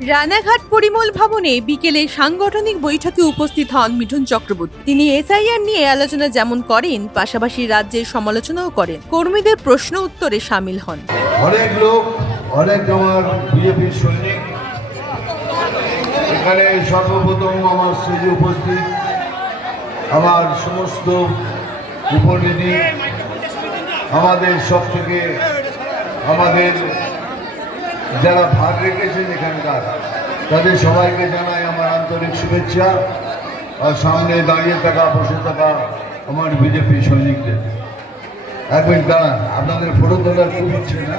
রানাঘাট পরিমল ভবনে বিকেলে সাংগঠনিক বৈঠকে উপস্থিত হন মিঠুন চক্রবর্তী। তিনি এসআইআর নিয়ে আলোচনা যেমন করেন, পাশাপাশি রাজ্যের সমালোচনাও করেন। কর্মীদের প্রশ্ন উত্তরে সামিল হন। অনেক লোক, অনেক আমার বিজেপির সৈনিক। এখানে সর্বপ্রথম আমার স্টেজে উপস্থিত আমার সমস্ত উপনীতি, আমাদের সব থেকে আমাদের যারা ভাগ রেখেছেন এখানকার তাদের সবাইকে জানাই আমার আন্তরিক শুভেচ্ছা। আর সামনে দাঁড়িয়ে থাকা, বসে থাকা আমার বিজেপি সৈনিকদের। এক মিনিট দাঁড়ান, আপনাদের ফটো তোলার খুব ইচ্ছে না?